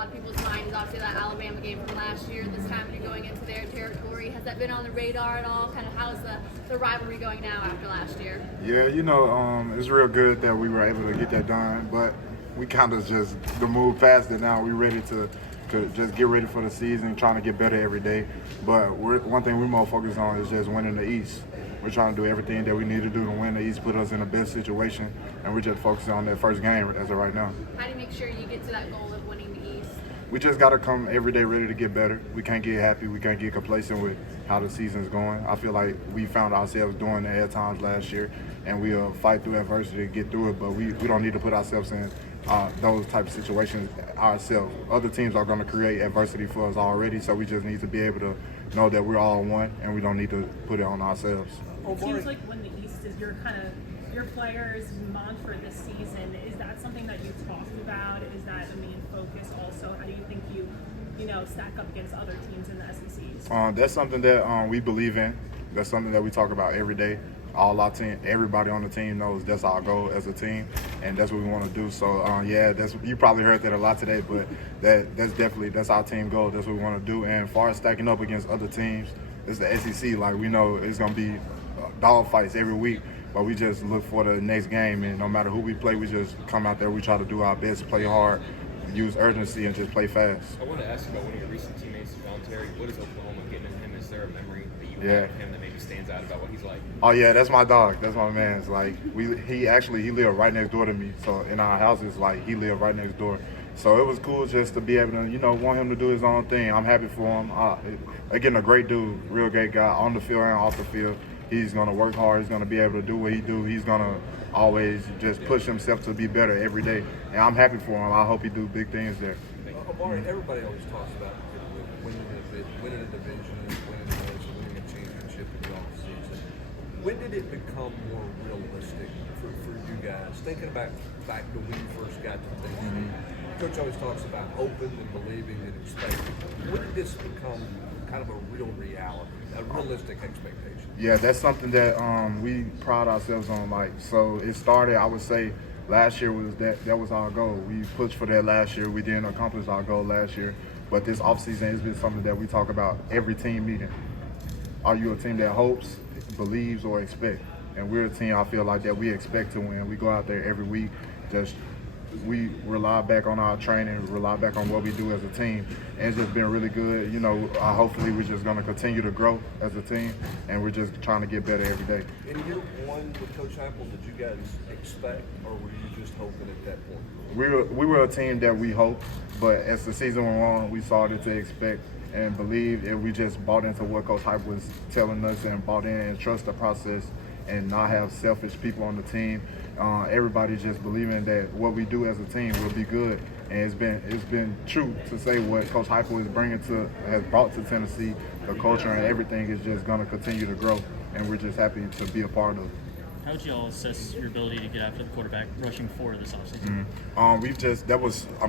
lot of people's mind is obviously that Alabama game from last year. This time you're going into their territory. Has that been on the radar at all? Kind of how's the rivalry going now after last year? Yeah, it's real good that we were able to get that done, but we kind of just moved past it now. We're ready to just get ready for the season, trying to get better every day. But one thing we're more focused on is just winning the East. We're trying to do everything that we need to do to win the East, put us in the best situation, and we're just focusing on that first game as of right now. How do you make sure you get to that goal of winning the East? We just got to come every day ready to get better. We can't get happy. We can't get complacent with how the season's going. I feel like we found ourselves doing that at times last year, and we'll fight through adversity to get through it, but we don't need to put ourselves in those type of situations ourselves. Other teams are going to create adversity for us already, so we just need to be able to know that we're all one, and we don't need to put it on ourselves. It seems like when the East is your players' mantra this season. Is that something that you've talked about? Is that a main focus also? How do you think you stack up against other teams in the SEC? That's something that we believe in. That's something that we talk about every day. All our team, everybody on the team knows that's our goal as a team, and that's what we want to do. So you probably heard that a lot today, but that's our team goal. That's what we want to do. And as far as stacking up against other teams, it's the SEC. Like, we know it's gonna be dog fights every week, but we just look for the next game, and no matter who we play, we just come out there. We try to do our best, play hard, use urgency, and just play fast. I want to ask you about one of your recent teammates, John Terry. What is Oklahoma getting in him? Is there a memory that you have of him that maybe stands out about what he's like? Oh yeah, that's my dog. That's my man. It's like he lived right next door to me. So in our house, it's like he lived right next door. So it was cool just to be able to, want him to do his own thing. I'm happy for him. Again, a great dude, real great guy on the field and off the field. He's gonna work hard. He's gonna be able to do what he do. He's gonna always just push himself to be better every day. And I'm happy for him. I hope he do big things there. Omari, everybody always talks about winning a division, winning a race, winning a championship in the offseason. When did it become more realistic for you guys? Thinking back to when you first got to the thing. Coach always talks about hoping and believing and expecting. When did this become kind of a real reality, a realistic expectation? Yeah, that's something that we pride ourselves on. So it started, I would say, last year was that was our goal. We pushed for that last year. We didn't accomplish our goal last year. But this offseason has been something that we talk about every team meeting. Are you a team that hopes, believes, or expects? And we're a team, I feel like, that we expect to win. We go out there every week, we rely back on our training, rely back on what we do as a team, and it's just been really good. Hopefully we're just going to continue to grow as a team, and we're just trying to get better every day. In year one with Coach Apple, did you guys expect, or were you just hoping at that point? We were a team that we hoped, but as the season went on, we started to expect and believe, and we just bought into what Coach Hype was telling us and bought in and trust the process and not have selfish people on the team. Everybody just believing that what we do as a team will be good, and it's been true to say what Coach Heupel has brought to Tennessee. The culture and everything is just going to continue to grow, and we're just happy to be a part of it. How would you all assess your ability to get after the quarterback rushing for this offseason? I'm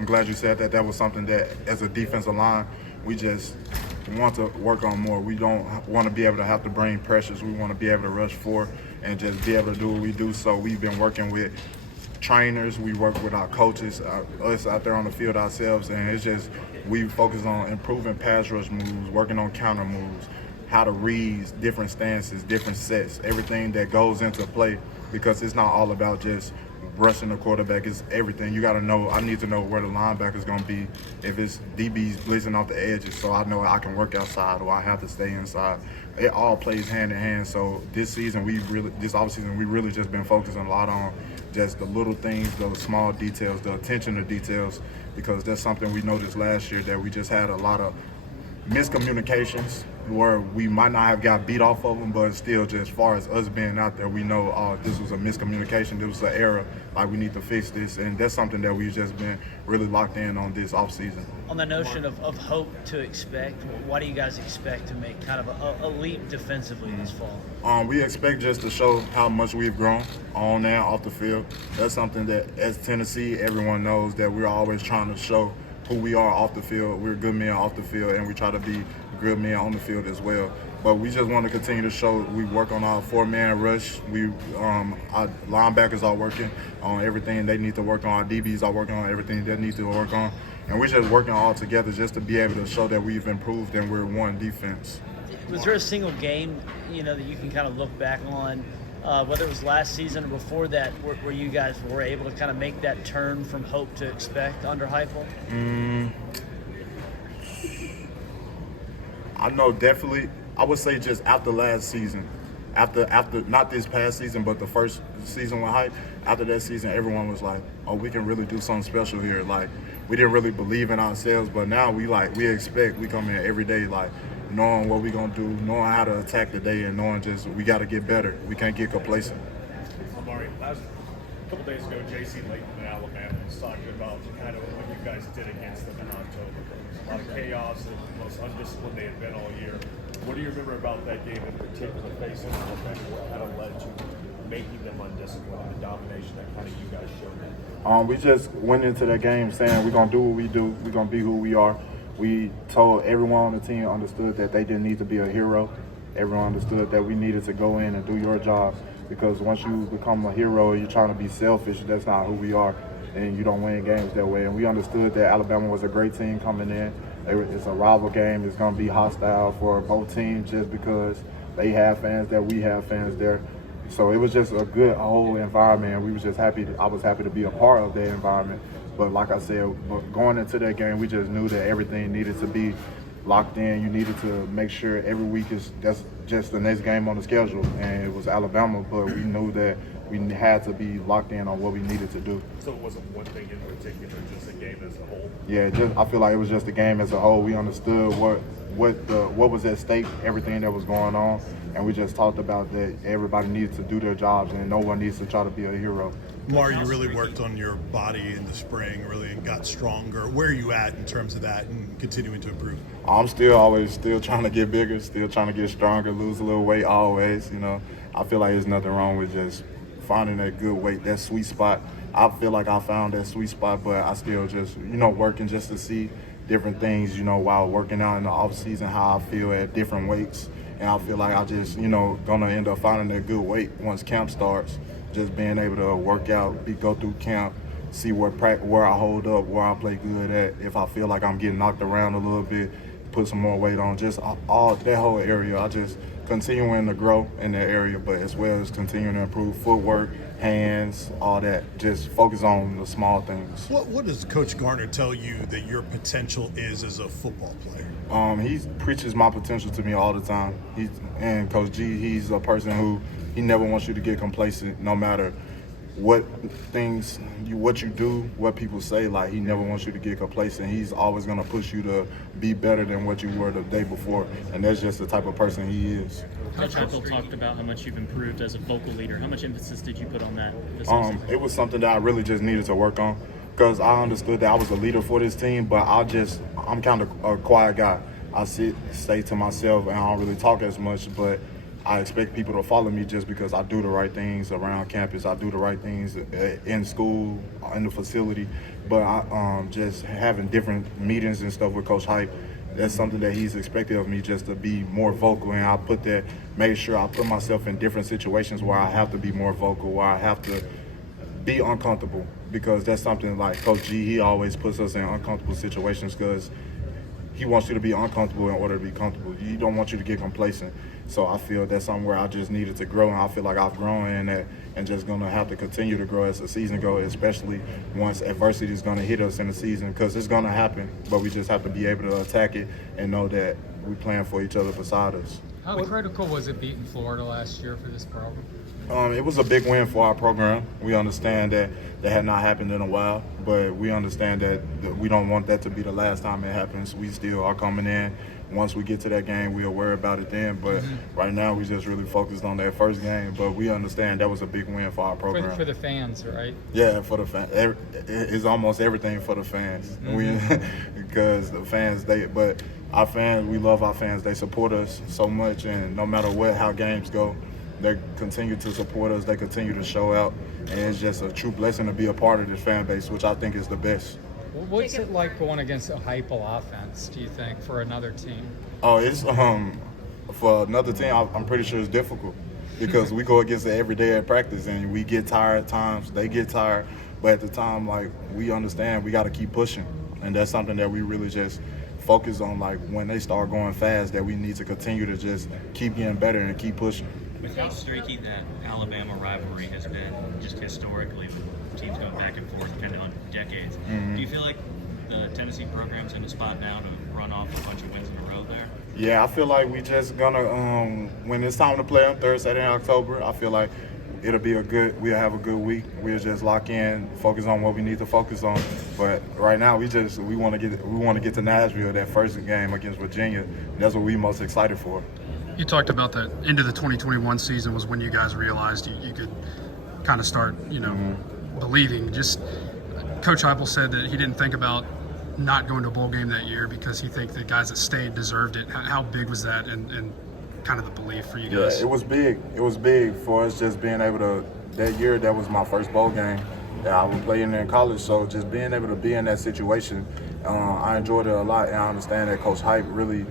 glad you said that. That was something that, as a defensive line, we just want to work on more. We don't want to be able to have to bring pressures. We want to be able to rush for and just be able to do what we do. So we've been working with trainers. We work with our coaches, us out there on the field ourselves, and it's just we focus on improving pass rush moves, working on counter moves, how to read different stances, different sets, everything that goes into play, because it's not all about just rushing the quarterback. It's everything. You got to know. I need to know where the linebacker's going to be, if it's DBs blitzing off the edges, so I know I can work outside or I have to stay inside. It all plays hand in hand. So this offseason, we really just been focusing a lot on just the little things, those small details, the attention to details, because that's something we noticed last year, that we just had a lot of miscommunications where we might not have got beat off of them, but still, just as far as us being out there, we know this was a miscommunication, this was an error, we need to fix this, and that's something that we've just been really locked in on this offseason. On the notion of hope to expect, what do you guys expect to make kind of a leap defensively this fall? We expect just to show how much we've grown on and off the field. That's something that, as Tennessee, everyone knows that we're always trying to show who we are off the field. We're good men off the field, and we try to be good men on the field as well. But we just want to continue to show we work on our 4-man rush. Our linebackers are working on everything they need to work on. Our DBs are working on everything they need to work on. And we're just working all together just to be able to show that we've improved and we're one defense. Was there a single game, that you can kind of look back on, whether it was last season or before that, where you guys were able to kind of make that turn from hope to expect under Heupel? I know definitely. I would say just after last season, after not this past season, but the first season with Hype. After that season, everyone was like, "Oh, we can really do something special here." Like, we didn't really believe in ourselves, but now we expect. We come in every day like knowing what we're gonna do, knowing how to attack the day, and knowing just we got to get better. We can't get complacent. Omari, a couple days ago, J.C. Layton in Alabama was talking about kind of what you guys did against them in October. There was a lot of chaos, the most undisciplined they had been all year. What do you remember about that game in particular, facing them, and what kind of led to making them undisciplined, the domination that kind of you guys showed them? We just went into that game saying we're gonna do what we do. We're gonna be who we are. We told everyone on the team understood that they didn't need to be a hero. Everyone understood that we needed to go in and do your job, because once you become a hero, you're trying to be selfish. That's not who we are, and you don't win games that way. And we understood that Alabama was a great team coming in. It's a rival game. It's going to be hostile for both teams just because they have fans there, we have fans there. So it was just a good whole environment. We were just happy. I was happy to be a part of that environment. But like I said, going into that game, we just knew that everything needed to be locked in. You needed to make sure every week that's just the next game on the schedule. And it was Alabama, but we knew that we had to be locked in on what we needed to do. So it wasn't one thing in particular, just a game as a whole? Yeah, I feel like it was just the game as a whole. We understood what was at stake, everything that was going on, and we just talked about that everybody needs to do their jobs and no one needs to try to be a hero. Omari, you really worked on your body in the spring, really, and got stronger. Where are you at in terms of that and continuing to improve? I'm still trying to get bigger, still trying to get stronger, lose a little weight always. I feel like there's nothing wrong with just finding that good weight, that sweet spot. I feel like I found that sweet spot, but I still just, working just to see different things, while working out in the off season, how I feel at different weights. And I feel like I just, gonna end up finding that good weight once camp starts. Just being able to work out, go through camp, see where I hold up, where I play good at. If I feel like I'm getting knocked around a little bit, put some more weight on. Just all that whole area. I just continuing to grow in that area, but as well as continuing to improve footwork, hands, all that. Just focus on the small things. What does Coach Garner tell you that your potential is as a football player? He preaches my potential to me all the time. And Coach G, he's a person who he never wants you to get complacent, no matter what you do, what people say. Like, he never wants you to get complacent. He's always gonna push you to be better than what you were the day before, and that's just the type of person he is. Coach Heupel talked about how much you've improved as a vocal leader. How much emphasis did you put on that this season? It was something that I really just needed to work on, because I understood that I was a leader for this team, but I'm kind of a quiet guy. I stay to myself, and I don't really talk as much, but I expect people to follow me just because I do the right things around campus. I do the right things in school, in the facility. But just having different meetings and stuff with Coach Hype, that's something that he's expected of me, just to be more vocal. And I make sure I put myself in different situations where I have to be more vocal, where I have to be uncomfortable, because that's something like Coach G, he always puts us in uncomfortable situations because he wants you to be uncomfortable in order to be comfortable. He don't want you to get complacent. So I feel that's somewhere I just needed to grow, and I feel like I've grown in that, and just gonna have to continue to grow as the season goes, especially once adversity is gonna hit us in the season, because it's gonna happen. But we just have to be able to attack it and know that we're playing for each other beside us. How critical was it beating Florida last year for this program? It was a big win for our program. We understand that had not happened in a while, but we understand that we don't want that to be the last time it happens. We still are coming in. Once we get to that game, we'll worry about it then. But right now, we just really focused on that first game. But we understand that was a big win for our program. For the fans, right? Yeah, for the fans. It's almost everything for the fans. Because the fans, but our fans, we love our fans. They support us so much, and no matter how games go, they continue to support us. They continue to show out, and it's just a true blessing to be a part of this fan base, which I think is the best. What's it like going against a Heupel offense, do you think, for another team? Oh, it's for another team, I'm pretty sure it's difficult because we go against it every day at practice and we get tired at times. They get tired, but at the time, like, we understand we got to keep pushing, and that's something that we really just focus on. Like, when they start going fast, that we need to continue to just keep getting better and keep pushing. With how streaky that Alabama rivalry has been, just historically, with teams going back and forth, depending on decades, do you feel like the Tennessee program's in a spot now to run off a bunch of wins in a row there? Yeah, I feel like we just gonna when it's time to play on Thursday in October, I feel like we'll have a good week. We'll just lock in, focus on what we need to focus on. But right now, we want to get to Nashville, that first game against Virginia. That's what we most excited for. You talked about the end of the 2021 season was when you guys realized you could kind of start, believing. Just Coach Heupel said that he didn't think about not going to a bowl game that year because he think the guys that stayed deserved it. How big was that and kind of the belief for you guys? Yeah, it was big. It was big for us just being able to, that year, that was my first bowl game that I was playing in college. So just being able to be in that situation, I enjoyed it a lot. And I understand that Coach Hype really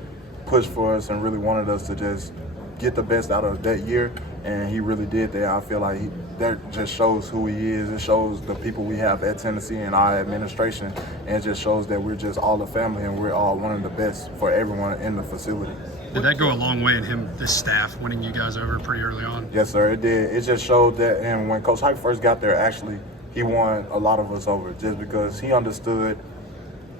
pushed for us and really wanted us to just get the best out of that year. And he really did that. I feel like that just shows who he is. It shows the people we have at Tennessee and our administration. And it just shows that we're just all a family and we're all one of the best for everyone in the facility. Did that go a long way in this staff winning you guys over pretty early on? Yes, sir, it did. It just showed that, and when Coach Hype first got there, actually, he won a lot of us over just because he understood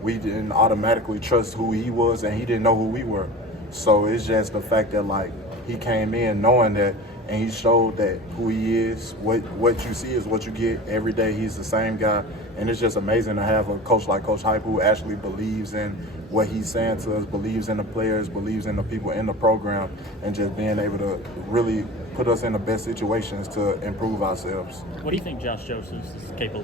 we didn't automatically trust who he was and he didn't know who we were. So it's just the fact that, like, he came in knowing that, and he showed that who he is, what you see is what you get every day. He's the same guy, and it's just amazing to have a coach like Coach Hype who actually believes in what he's saying to us, believes in the players, believes in the people in the program, and just being able to really put us in the best situations to improve ourselves. What do you think Josh Josephs is capable